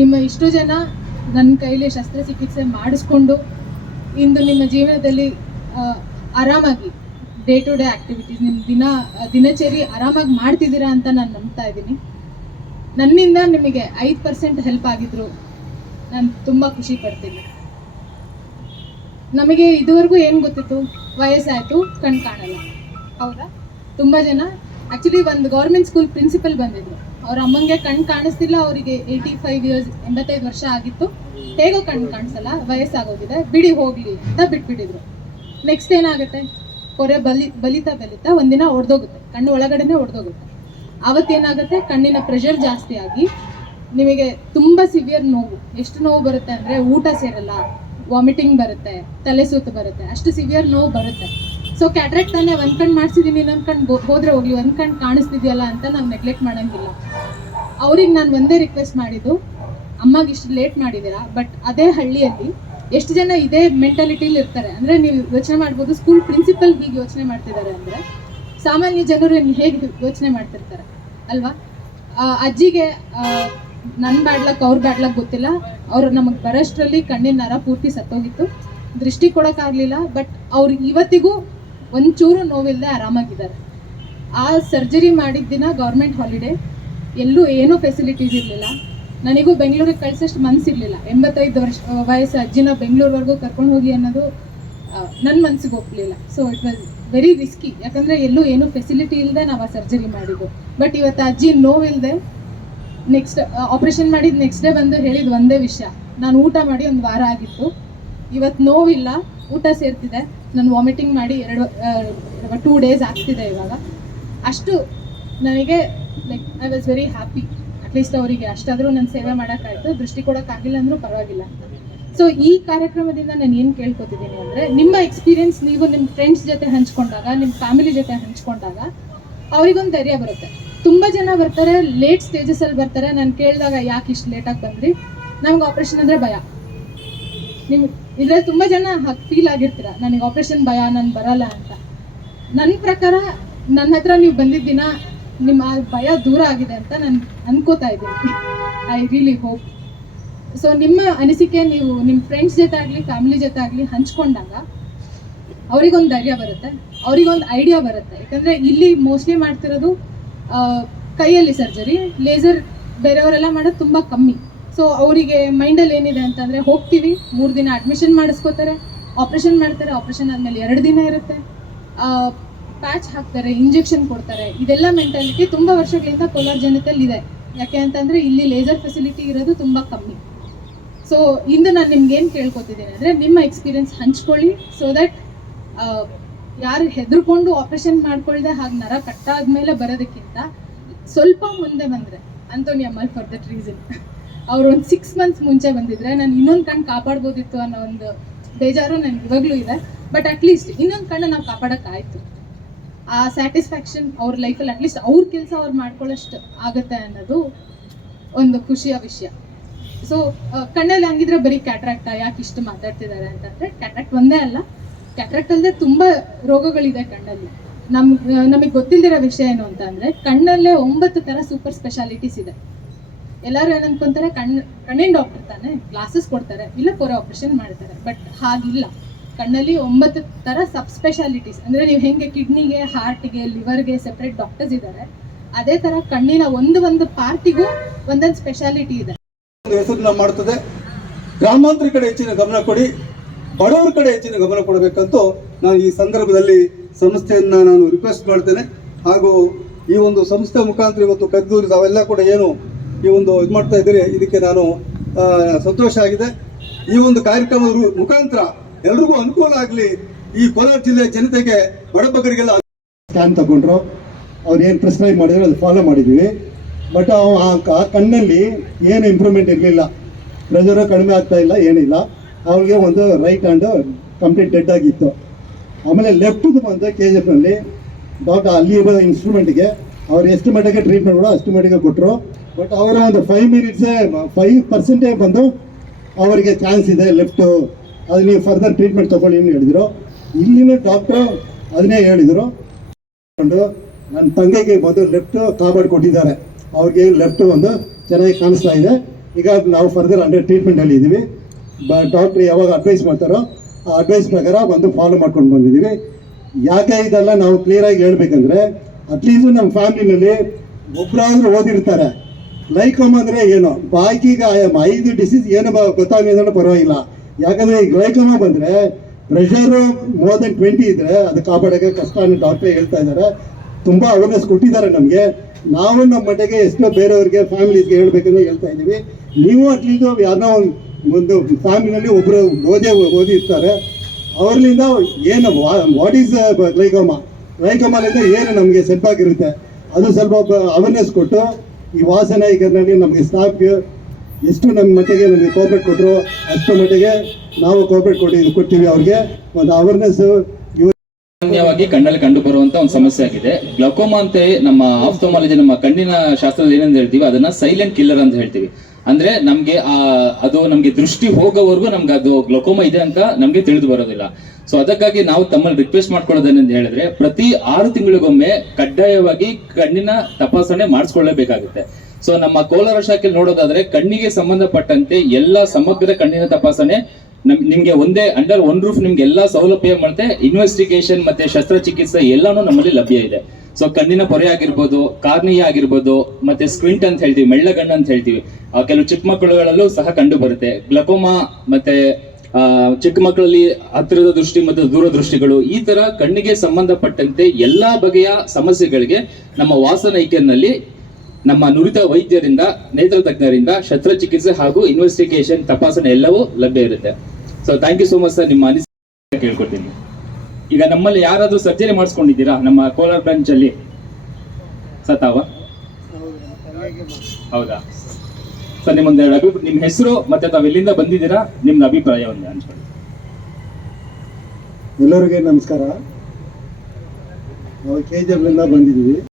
ನಿಮ್ಮ ಇಷ್ಟು ಜನ ನನ್ನ ಕೈಲಿ ಶಸ್ತ್ರಚಿಕಿತ್ಸೆ ಮಾಡಿಸ್ಕೊಂಡು ಇಂದು ನಿಮ್ಮ ಜೀವನದಲ್ಲಿ ಆರಾಮಾಗಿ ಡೇ ಟು ಡೇ ಆ್ಯಕ್ಟಿವಿಟೀಸ್ ನಿಮ್ಮ ದಿನಚರಿ ಆರಾಮಾಗಿ ಮಾಡ್ತಿದ್ದೀರಾ ಅಂತ ನಾನು ನಂಬ್ತಾ ಇದ್ದೀನಿ. ನನ್ನಿಂದ ನಿಮಗೆ 5% ಹೆಲ್ಪ್ ಆಗಿದ್ರು ನಾನು ತುಂಬ ಖುಷಿ ಪಡ್ತೀನಿ. ನಮಗೆ ಇದುವರೆಗೂ ಏನು ಗೊತ್ತಿತ್ತು, ವಯಸ್ಸಾಯಿತು ಕಣ್ ಕಾಣಲ್ಲ, ಹೌದಾ? ತುಂಬ ಜನ ಆ್ಯಕ್ಚುಲಿ ಒಂದು ಗೌರ್ಮೆಂಟ್ ಸ್ಕೂಲ್ ಪ್ರಿನ್ಸಿಪಲ್ ಬಂದಿದ್ರು, ಅವ್ರ ಅಮ್ಮಂಗೆ ಕಣ್ ಕಾಣಿಸ್ತಿಲ್ಲ, ಅವರಿಗೆ 85 ಇಯರ್ಸ್ 85 ವರ್ಷ ಆಗಿತ್ತು, ಹೇಗೋ ಕಣ್ ಕಾಣಿಸಲ್ಲ, ವಯಸ್ಸಾಗೋಗಿದೆ, ಬಿಡಿ ಹೋಗಲಿ ಅಂತ ಬಿಟ್ಬಿಟ್ಟಿದ್ರು. ನೆಕ್ಸ್ಟ್ ಏನಾಗುತ್ತೆ, ಕೊರೆ ಬಲಿತಾ ಒಂದಿನ ಒಡೆದೋಗುತ್ತೆ, ಕಣ್ಣು ಒಳಗಡೆನೇ ಒಡೆದೋಗುತ್ತೆ. ಆವತ್ತೇನಾಗುತ್ತೆ, ಕಣ್ಣಿನ ಪ್ರೆಷರ್ ಜಾಸ್ತಿ ಆಗಿ ನಿಮಗೆ ತುಂಬ ಸಿವಿಯರ್ ನೋವು. ಎಷ್ಟು ನೋವು ಬರುತ್ತೆ ಅಂದರೆ ಊಟ ಸೇರಲ್ಲ, ವಾಮಿಟಿಂಗ್ ಬರುತ್ತೆ, ತಲೆ ಸುತ್ತು ಬರುತ್ತೆ, ಅಷ್ಟು ಸಿವಿಯರ್ ನೋವು ಬರುತ್ತೆ. ಸೊ ಕ್ಯಾಟ್ರಾಕ್ಟ್ ತಾನೇ ಒಂದು ಕಣ್ಣು ಮಾಡಿಸಿದ್ದೀನಿ, ಇನ್ನೊಂದು ಕಣ್ಣು ಹೋದ್ರೆ ಹೋಗ್ಲಿ, ಒಂದು ಕಣ್ಣು ಕಾಣಿಸ್ತಿದೆಯಲ್ಲ ಅಂತ ನಾನು ನೆಗ್ಲೆಕ್ಟ್ ಮಾಡೋಂಗಿಲ್ಲ. ಅವ್ರಿಗೆ ನಾನು ಒಂದೇ ರಿಕ್ವೆಸ್ಟ್ ಮಾಡಿದ್ದು, ಅಮ್ಮಗೆ ಇಷ್ಟು ಲೇಟ್ ಮಾಡಿದ್ದೀರಾ, ಬಟ್ ಅದೇ ಹಳ್ಳಿಯಲ್ಲಿ ಎಷ್ಟು ಜನ ಇದೇ ಮೆಂಟಾಲಿಟಿಲಿ ಇರ್ತಾರೆ ಅಂದರೆ ನೀವು ಯೋಚನೆ ಮಾಡ್ಬೋದು, ಸ್ಕೂಲ್ ಪ್ರಿನ್ಸಿಪಲ್ ಹೀಗೆ ಯೋಚನೆ ಮಾಡ್ತಿದ್ದಾರೆ ಅಂದರೆ ಸಾಮಾನ್ಯ ಜನರು ಹೇಗೆ ಯೋಚನೆ ಮಾಡ್ತಿರ್ತಾರೆ ಅಲ್ವಾ? ಅಜ್ಜಿಗೆ ನನ್ನ ಬ್ಯಾಡ್ಲಕ್ ಅವ್ರ ಬ್ಯಾಡ್ಲಕ್ ಗೊತ್ತಿಲ್ಲ, ಅವರು ನಮಗೆ ಬರೋಷ್ಟರಲ್ಲಿ ಕಣ್ಣಿನ ನರ ಪೂರ್ತಿ ಸತ್ತೋಗಿತ್ತು, ದೃಷ್ಟಿ ಕೊಡೋಕ್ಕಾಗಲಿಲ್ಲ, ಬಟ್ ಅವ್ರು ಇವತ್ತಿಗೂ ಒಂಚೂರು ನೋವಿಲ್ಲದೆ ಆರಾಮಾಗಿದ್ದಾರೆ. ಆ ಸರ್ಜರಿ ಮಾಡಿದ ದಿನ ಗೌರ್ಮೆಂಟ್ ಹಾಲಿಡೇ, ಎಲ್ಲೂ ಏನೂ ಫೆಸಿಲಿಟೀಸ್ ಇರಲಿಲ್ಲ. ನನಗೂ ಬೆಂಗಳೂರಿಗೆ ಕಳಿಸೋಷ್ಟು ಮನಸ್ಸಿರಲಿಲ್ಲ. 85 ವರ್ಷ ವಯಸ್ಸು ಅಜ್ಜಿನ ಬೆಂಗಳೂರವರೆಗೂ ಕರ್ಕೊಂಡು ಹೋಗಿ ಅನ್ನೋದು ನನ್ನ ಮನಸ್ಸಿಗೆ ಒಪ್ಪಲಿಲ್ಲ. So it was very risky, ಯಾಕಂದರೆ ಎಲ್ಲೂ ಏನೂ ಫೆಸಿಲಿಟಿ ಇಲ್ಲದೆ ನಾವು ಆ ಸರ್ಜರಿ ಮಾಡಿದ್ದು. ಬಟ್ ಇವತ್ತು ಅಜ್ಜಿ ನೋವಿಲ್ಲದೆ ನೆಕ್ಸ್ಟ್ ಆಪ್ರೇಷನ್ ಮಾಡಿದ ನೆಕ್ಸ್ಟ್ ಡೇ ಬಂದು ಹೇಳಿದ ಒಂದೇ ವಿಷಯ, ನಾನು ಊಟ ಮಾಡಿ 1 ವಾರ ಆಗಿತ್ತು, ಇವತ್ತು ನೋವಿಲ್ಲ, ಊಟ ಸೇರ್ತಿದೆ, ನಾನು ವಾಮಿಟಿಂಗ್ ಮಾಡಿ 2 ಡೇಸ್ ಆಗ್ತಿದೆ ಇವಾಗ. ಅಷ್ಟು ನನಗೆ like I was very happy. At least ಅವರಿಗೆ ಅಷ್ಟಾದರೂ ನನ್ನ ಸೇವೆ ಮಾಡೋಕ್ಕಾಯ್ತು, ದೃಷ್ಟಿ ಕೊಡೋಕ್ಕಾಗಿಲ್ಲ ಅಂದರೂ ಪರವಾಗಿಲ್ಲ ಅಂತ. ಸೊ ಈ ಕಾರ್ಯಕ್ರಮದಿಂದ ನಾನು ಏನು ಕೇಳ್ಕೊತಿದ್ದೀನಿ ಅಂದರೆ, ನಿಮ್ಮ ಎಕ್ಸ್ಪೀರಿಯನ್ಸ್ ನೀವು ನಿಮ್ಮ ಫ್ರೆಂಡ್ಸ್ ಜೊತೆ ಹಂಚ್ಕೊಂಡಾಗ, ನಿಮ್ಮ ಫ್ಯಾಮಿಲಿ ಜೊತೆ ಹಂಚ್ಕೊಂಡಾಗ ಅವರಿಗೊಂದು ಧೈರ್ಯ ಬರುತ್ತೆ. ತುಂಬ ಜನ ಬರ್ತಾರೆ, ಲೇಟ್ ಸ್ಟೇಜಸಲ್ಲಿ ಬರ್ತಾರೆ. ನಾನು ಕೇಳಿದಾಗ ಯಾಕೆ ಇಷ್ಟು ಲೇಟಾಗಿ ಬಂದ್ರಿ, ನಮ್ಗೆ ಆಪ್ರೇಷನ್ ಅಂದರೆ ಭಯ. ನಿಮ್ಗೆ ಇದರಲ್ಲಿ ತುಂಬ ಜನ ಫೀಲ್ ಆಗಿರ್ತೀರ, ನನಗೆ ಆಪ್ರೇಷನ್ ಭಯ, ನಾನು ಬರಲ್ಲ ಅಂತ. ನನ್ನ ಪ್ರಕಾರ ನನ್ನ ಹತ್ರ ನೀವು ಬಂದಿದ್ದ ದಿನ ನಿಮ್ಮ ಭಯ ದೂರ ಆಗಿದೆ ಅಂತ ನಾನು ಅನ್ಕೋತಾ ಇದ್ದೀನಿ. I really hope. ಸೊ ನಿಮ್ಮ ಅನಿಸಿಕೆ ನೀವು ನಿಮ್ಮ ಫ್ರೆಂಡ್ಸ್ ಜೊತೆ ಆಗಲಿ ಫ್ಯಾಮಿಲಿ ಜೊತೆ ಆಗಲಿ ಹಂಚ್ಕೊಂಡಾಗ ಅವರಿಗೊಂದು ಧೈರ್ಯ ಬರುತ್ತೆ, ಅವರಿಗೊಂದು ಐಡಿಯಾ ಬರುತ್ತೆ. ಯಾಕಂದರೆ ಇಲ್ಲಿ ಮೋಸ್ಟ್ಲಿ ಮಾಡ್ತಿರೋದು ಕೈಯಲ್ಲಿ ಸರ್ಜರಿ, ಲೇಸರ್ ಬೇರೆಯವರೆಲ್ಲ ಮಾಡೋದು ತುಂಬ ಕಮ್ಮಿ. ಸೊ ಅವರಿಗೆ ಮೈಂಡಲ್ಲಿ ಏನಿದೆ ಅಂತಂದರೆ, ಹೋಗ್ತೀವಿ 3 ದಿನ ಅಡ್ಮಿಷನ್ ಮಾಡಿಸ್ಕೋತಾರೆ, ಆಪ್ರೇಷನ್ ಮಾಡ್ತಾರೆ, ಆಪ್ರೇಷನ್ ಆದಮೇಲೆ 2 ದಿನ ಇರುತ್ತೆ, ಪ್ಯಾಚ್ ಹಾಕ್ತಾರೆ, ಇಂಜೆಕ್ಷನ್ ಕೊಡ್ತಾರೆ. ಇದೆಲ್ಲ ಮೆಂಟಾಲಿಟಿ ತುಂಬ ವರ್ಷಗಳಿಂದ ಕೋಲಾರ ಜನತೆಯಲ್ಲಿ ಇದೆ. ಯಾಕೆ ಅಂತಂದರೆ ಇಲ್ಲಿ ಲೇಸರ್ ಫೆಸಿಲಿಟಿ ಇರೋದು ತುಂಬ ಕಮ್ಮಿ. ಸೊ ಇಂದು ನಾನು ನಿಮ್ಗೇನು ಕೇಳ್ಕೊತಿದ್ದೀನಿ ಅಂದರೆ, ನಿಮ್ಮ ಎಕ್ಸ್ಪೀರಿಯನ್ಸ್ ಹಂಚ್ಕೊಳ್ಳಿ. ಸೊ ದಟ್ ಯಾರು ಹೆದರ್ಕೊಂಡು ಆಪ್ರೇಷನ್ ಮಾಡ್ಕೊಳ್ದೆ ಹಾಗೆ ನರ ಕಟ್ಟಾದ್ಮೇಲೆ ಬರೋದಕ್ಕಿಂತ ಸ್ವಲ್ಪ ಮುಂದೆ ಬಂದರೆ, ಆಂಟೋನಿ ಅಮ್ಮಲ್ ಫಾರ್ ದಟ್ ರೀಸನ್ ಅವ್ರು ಒಂದು 6 ಮಂತ್ಸ್ ಮುಂಚೆ ಬಂದಿದ್ರೆ ನಾನು ಇನ್ನೊಂದು ಕಣ್ಣು ಕಾಪಾಡ್ಬೋದಿತ್ತು ಅನ್ನೋ ಒಂದು ಬೇಜಾರು ನನಗೆ ಇವಾಗಲೂ ಇದೆ. ಬಟ್ ಅಟ್ಲೀಸ್ಟ್ ಇನ್ನೊಂದು ಕಣ್ಣು ನಾವು ಕಾಪಾಡೋಕ್ಕಾಯ್ತು. ಆ ಸ್ಯಾಟಿಸ್ಫ್ಯಾಕ್ಷನ್ ಅವ್ರ ಲೈಫಲ್ಲಿ ಅಟ್ಲೀಸ್ಟ್ ಅವ್ರ ಕೆಲಸ ಅವ್ರು ಮಾಡ್ಕೊಳ್ಳೋಷ್ಟು ಆಗುತ್ತೆ ಅನ್ನೋದು ಒಂದು ಖುಷಿಯ ವಿಷಯ. ಸೊ ಕಣ್ಣಲ್ಲಿ ಹಂಗಿದ್ರೆ ಬರೀ ಕ್ಯಾಟ್ರಾಕ್ಟಾ, ಯಾಕೆ ಇಷ್ಟು ಮಾತಾಡ್ತಿದ್ದಾರೆ ಅಂತಂದರೆ, ಕ್ಯಾಟ್ರಾಕ್ಟ್ ಒಂದೇ ಅಲ್ಲ, ಕ್ಯಾಟ್ರಾಕ್ಟ್ ಅಲ್ಲದೆ ತುಂಬ ರೋಗಗಳಿದೆ ಕಣ್ಣಲ್ಲಿ. ನಮಗೆ ಗೊತ್ತಿಲ್ಲದಿರೋ ವಿಷಯ ಏನು ಅಂತ ಕಣ್ಣಲ್ಲೇ 9 ಥರ ಸೂಪರ್ ಸ್ಪೆಷಾಲಿಟೀಸ್ ಇದೆ. ಎಲ್ಲರೂ ಏನಂದ್ಕೊಂತಾರೆ, ಕಣ್ಣಿನ ಡಾಕ್ಟರ್ ತಾನೆ, ಗ್ಲಾಸಸ್ ಕೊಡ್ತಾರೆ, ಇಲ್ಲ ಕೊರೆ ಆಪ್ರೇಷನ್ ಮಾಡ್ತಾರೆ. ಬಟ್ ಹಾಗಿಲ್ಲ, ಕಣ್ಣಲ್ಲಿ 9 ಥರ ಸಬ್ ಸ್ಪೆಷಾಲಿಟೀಸ್. ಅಂದರೆ ನೀವು ಹೆಂಗೆ ಕಿಡ್ನಿಗೆ, ಹಾರ್ಟಿಗೆ, ಲಿವರ್ಗೆ ಸೆಪ್ರೇಟ್ ಡಾಕ್ಟರ್ಸ್ ಇದ್ದಾರೆ, ಅದೇ ಥರ ಕಣ್ಣಿನ ಒಂದು ಪಾರ್ಟಿಗೂ ಒಂದೊಂದು ಸ್ಪೆಷಾಲಿಟಿ ಇದೆ. ಹೆಸರನ್ನ ಮಾಡ್ತದೆ. ಗ್ರಾಮಾಂತರ ಕಡೆ ಹೆಚ್ಚಿನ ಗಮನ ಕೊಡಿ, ಬಡವರ ಕಡೆ ಹೆಚ್ಚಿನ ಗಮನ ಕೊಡಬೇಕಂತೂ ನಾನು ಈ ಸಂದರ್ಭದಲ್ಲಿ ಸಂಸ್ಥೆಯನ್ನು ನಾನು ರಿಕ್ವೆಸ್ಟ್ ಮಾಡ್ತೇನೆ. ಹಾಗೂ ಈ ಒಂದು ಸಂಸ್ಥೆ ಮುಖಾಂತರ ಇವತ್ತು ಕದ್ದೂರು ತಾವೆಲ್ಲ ಕೂಡ ಏನು ಈ ಒಂದು ಇದು ಮಾಡ್ತಾ ಇದ್ದೀರಿ, ಇದಕ್ಕೆ ನಾನು ಸಂತೋಷ ಆಗಿದೆ. ಈ ಒಂದು ಕಾರ್ಯಕ್ರಮದ ಮುಖಾಂತರ ಎಲ್ರಿಗೂ ಅನುಕೂಲ ಆಗಲಿ. ಈ ಕೋಲಾರ ಜಿಲ್ಲೆಯ ಜನತೆಗೆ, ಬಡಬಗರಿಗೆಲ್ಲ ಸ್ಕ್ಯಾನ್ ತಗೊಂಡ್ರು, ಅವ್ರು ಏನು ಪ್ರಿಸ್ಕ್ರೈಬ್ ಮಾಡಿದ್ರು ಅದು ಫಾಲೋ ಮಾಡಿದ್ದೀವಿ. ಬಟ್ ಆ ಕಣ್ಣಲ್ಲಿ ಏನು ಇಂಪ್ರೂವ್ಮೆಂಟ್ ಇರಲಿಲ್ಲ, ಪ್ರೆಷರು ಕಡಿಮೆ ಆಗ್ತಾ ಇಲ್ಲ, ಏನಿಲ್ಲ. ಅವ್ರಿಗೆ ಒಂದು ರೈಟ್ ಹ್ಯಾಂಡು ಕಂಪ್ಲೀಟ್ ಡೆಡ್ ಆಗಿತ್ತು. ಆಮೇಲೆ ಲೆಫ್ಟ್ದು ಬಂದು KGFನಲ್ಲಿ ಡಾಕ್ಟರ್ ಅಲ್ಲಿ ಇರೋ ಇನ್ಸ್ಟ್ರೂಮೆಂಟ್ಗೆ ಅವ್ರು ಎಷ್ಟು ಮಟ್ಟಿಗೆ ಟ್ರೀಟ್ಮೆಂಟ್ ಕೂಡ ಅಷ್ಟು ಮಟ್ಟಿಗೆ ಕೊಟ್ಟರು. ಬಟ್ ಅವರ ಒಂದು 5% ಬಂದು ಅವರಿಗೆ ಚಾನ್ಸ್ ಇದೆ ಲೆಫ್ಟು, ಅದು ನೀವು ಫರ್ದರ್ ಟ್ರೀಟ್ಮೆಂಟ್ ತೊಗೊಳ್ಳಿ ಅಂತ ಹೇಳಿದರು. ಇಲ್ಲಿನ ಡಾಕ್ಟ್ರು ಅದನ್ನೇ ಹೇಳಿದರು. ನನ್ನ ತಂಗಿಗೆ ಮೊದಲು ಲೆಫ್ಟ್ ಕಾಪಾಡಿ ಕೊಟ್ಟಿದ್ದಾರೆ, ಅವ್ರಿಗೆ ಲೆಫ್ಟ್ ಒಂದು ಚೆನ್ನಾಗಿ ಕಾಣಿಸ್ತಾ ಇದೆ. ಈಗ ನಾವು ಫರ್ದರ್ ಅಂಡರ್ ಟ್ರೀಟ್ಮೆಂಟಲ್ಲಿ ಇದ್ದೀವಿ. ಡಾಕ್ಟ್ರ್ ಯಾವಾಗ ಅಡ್ವೈಸ್ ಮಾಡ್ತಾರೋ ಆ ಅಡ್ವೈಸ್ ಪ್ರಕಾರ ಒಂದು ಫಾಲೋ ಮಾಡ್ಕೊಂಡು ಬಂದಿದ್ದೀವಿ. ಯಾಕೆ ಇದೆಲ್ಲ ನಾವು ಕ್ಲಿಯರಾಗಿ ಹೇಳ್ಬೇಕಂದ್ರೆ, ಅಟ್ಲೀಸ್ಟ್ ನಮ್ಮ ಫ್ಯಾಮಿಲಿನಲ್ಲಿ ಒಬ್ಬರಾದ್ರೂ ಓದಿರ್ತಾರೆ. ಗ್ಲೈಕೋಮಾ ಅಂದರೆ ಏನು, ಬಾಕಿಗೆ 5 ಡಿಸೀಸ್ ಏನು ಗೊತ್ತಾಗಲಿಲ್ಲ ಪರವಾಗಿಲ್ಲ. ಯಾಕಂದರೆ ಈ ಗ್ಲೈಕೋಮಾ ಬಂದರೆ ಪ್ರೆಷರು ಮೋರ್ ದೆನ್ 20 ಇದ್ದರೆ ಅದು ಕಾಪಾಡೋಕ್ಕೆ ಕಷ್ಟ ಅಂತ ಡಾಕ್ಟ್ರೇ ಹೇಳ್ತಾ ಇದ್ದಾರೆ. ತುಂಬ ಅವೇರ್ನೆಸ್ ಕೊಟ್ಟಿದ್ದಾರೆ ನಮಗೆ. ನಾವು ನಮ್ಮ ಮಟ್ಟಿಗೆ ಎಷ್ಟೋ ಬೇರೆಯವ್ರಿಗೆ ಫ್ಯಾಮಿಲೀಸ್ಗೆ ಹೇಳ್ಬೇಕಂದ್ರೆ ಹೇಳ್ತಾ ಇದ್ದೀವಿ. ನೀವು ಅಟ್ಲೀಸ್ಟ್ ಯಾರನ್ನೋ ಒಂದು ಫ್ಯಾಮಿಲಿನಲ್ಲಿ ಒಬ್ಬರು ಓದಿರ್ತಾರೆ, ಅವ್ರಲಿಂದ ಏನು ವಾಟ್ ಈಸ್ ಗ್ಲೈಕೋಮಾಲಿಂದ ಏನು ನಮಗೆ ಸೆಟ್ ಆಗಿರುತ್ತೆ ಅದು ಸ್ವಲ್ಪ ಅವೇರ್ನೆಸ್ ಕೊಟ್ಟು ಈ ವಾಸನ ಈಗನಲ್ಲಿ ನಮಗೆ ಸ್ಟಾಫ್ಗೆ ಎಷ್ಟು ನಮ್ಮ ಮಟ್ಟಿಗೆ ನಮಗೆ ಕೋಆಪ್ರೇಟ್ ಕೊಟ್ಟರು ಅಷ್ಟು ಮಟ್ಟಿಗೆ ನಾವು ಕೋಆಪ್ರೇಟ್ ಕೊಡ್ತೀವಿ ಅವ್ರಿಗೆ. ಒಂದು ಅವೇರ್ನೆಸ್ ಸಾಮಾನ್ಯವಾಗಿ ಕಣ್ಣಲ್ಲಿ ಕಂಡು ಬರುವಂತ ಒಂದು ಸಮಸ್ಯೆ ಆಗಿದೆ. ಗ್ಲಕೋಮಾ ಅಂತ ನಮ್ಮ ಆಫ್ಥಾಲಮಾಲಜಿ, ನಮ್ಮ ಕಣ್ಣಿನ ಶಾಸ್ತ್ರದಲ್ಲಿ ಏನಂತ ಹೇಳ್ತೀವಿ, ಅದನ್ನ ಸೈಲೆಂಟ್ ಕಿಲ್ಲರ್ ಅಂತ ಹೇಳ್ತೀವಿ. ಅಂದ್ರೆ ನಮ್ಗೆ ಅದು ನಮ್ಗೆ ದೃಷ್ಟಿ ಹೋಗೋವರೆಗೂ ನಮ್ಗೆ ಅದು ಗ್ಲಕೋಮಾ ಇದೆ ಅಂತ ನಮ್ಗೆ ತಿಳಿದು ಬರೋದಿಲ್ಲ. ಸೊ ಅದಕ್ಕಾಗಿ ನಾವು ತಮ್ಮಲ್ಲಿ ರಿಕ್ವೆಸ್ಟ್ ಮಾಡ್ಕೊಳ್ಳೋದೇನಂತ ಹೇಳಿದ್ರೆ, ಪ್ರತಿ 6 ತಿಂಗಳಿಗೊಮ್ಮೆ ಕಡ್ಡಾಯವಾಗಿ ಕಣ್ಣಿನ ತಪಾಸಣೆ ಮಾಡಿಸ್ಕೊಳ್ಳೇಬೇಕಾಗುತ್ತೆ. ಸೊ ನಮ್ಮ ಕೋಲಾರ ಶಾಖೆಯಲ್ಲಿ ನೋಡೋದಾದ್ರೆ ಕಣ್ಣಿಗೆ ಸಂಬಂಧಪಟ್ಟಂತೆ ಎಲ್ಲ ಸಮಗ್ರ ಕಣ್ಣಿನ ತಪಾಸಣೆ ನಿಮ್ಗೆ ಒಂದೇ ಅಂಡರ್ ಒನ್ ರೂಫ್ ನಿಮ್ಗೆ ಎಲ್ಲಾ ಸೌಲಭ್ಯ ಮತ್ತೆ ಇನ್ವೆಸ್ಟಿಗೇಷನ್ ಮತ್ತೆ ಶಸ್ತ್ರಚಿಕಿತ್ಸೆ ಎಲ್ಲಾನು ನಮ್ಮಲ್ಲಿ ಲಭ್ಯ ಇದೆ. ಸೊ ಕಣ್ಣಿನ ಪೊರೆ ಆಗಿರ್ಬೋದು, ಕಾರ್ನಿಯ ಆಗಿರ್ಬೋದು, ಮತ್ತೆ ಸ್ಕ್ವಿಂಟ್ ಅಂತ ಹೇಳ್ತೀವಿ, ಮೆಳ್ಳಗಣ್ಣು ಅಂತ ಹೇಳ್ತೀವಿ, ಕೆಲವು ಚಿಕ್ಕ ಮಕ್ಕಳುಗಳಲ್ಲೂ ಸಹ ಕಂಡು ಬರುತ್ತೆ. ಗ್ಲಕೋಮಾ ಮತ್ತೆ ಚಿಕ್ಕ ಮಕ್ಕಳಲ್ಲಿ ಹತ್ತಿರದ ದೃಷ್ಟಿ ಮತ್ತು ದೂರದೃಷ್ಟಿಗಳು, ಈ ತರ ಕಣ್ಣಿಗೆ ಸಂಬಂಧಪಟ್ಟಂತೆ ಎಲ್ಲಾ ಬಗೆಯ ಸಮಸ್ಯೆಗಳಿಗೆ ನಮ್ಮ ವಾಸನ ಐಕ್ಯರ್ನಲ್ಲಿ ನಮ್ಮ ನುರಿತ ವೈದ್ಯರಿಂದ, ನೇತ್ರ ತಜ್ಞರಿಂದ ಶಸ್ತ್ರಚಿಕಿತ್ಸೆ ಹಾಗೂ ಇನ್ವೆಸ್ಟಿಗೇಷನ್ ತಪಾಸಣೆ ಎಲ್ಲವೂ ಲಭ್ಯ ಇರುತ್ತೆ. So thank you so much sir. ನಿಮ್ಮ ಅನಿಸಿಕೆ ಕೇಳ್ಕೊಡ್ತೀನಿ. ಈಗ ನಮ್ಮಲ್ಲಿ ಯಾರಾದ್ರೂ ಸರ್ಜರಿ ಮಾಡಿಸ್ಕೊಂಡಿದ್ದೀರಾ ನಮ್ಮ ಕೋಲಾರ ಬ್ರಾಂಚ್ ಅಲ್ಲಿ? ಸತಾವ ಹೌದಾ ಸರ್? ನಿಮ್ಮೊಂದೆರಡು ನಿಮ್ಮ ಹೆಸರು ಮತ್ತೆ ತಾವು ಎಲ್ಲಿಂದ ಬಂದಿದ್ದೀರಾ, ನಿಮ್ದು ಅಭಿಪ್ರಾಯವನ್ನು ಹಂಚ್ಕೊಳ್ಳಿ. ಎಲ್ಲರಿಗೆ ನಮಸ್ಕಾರ. ನಾವು KGF ಬಂದಿದ್ದೀವಿ.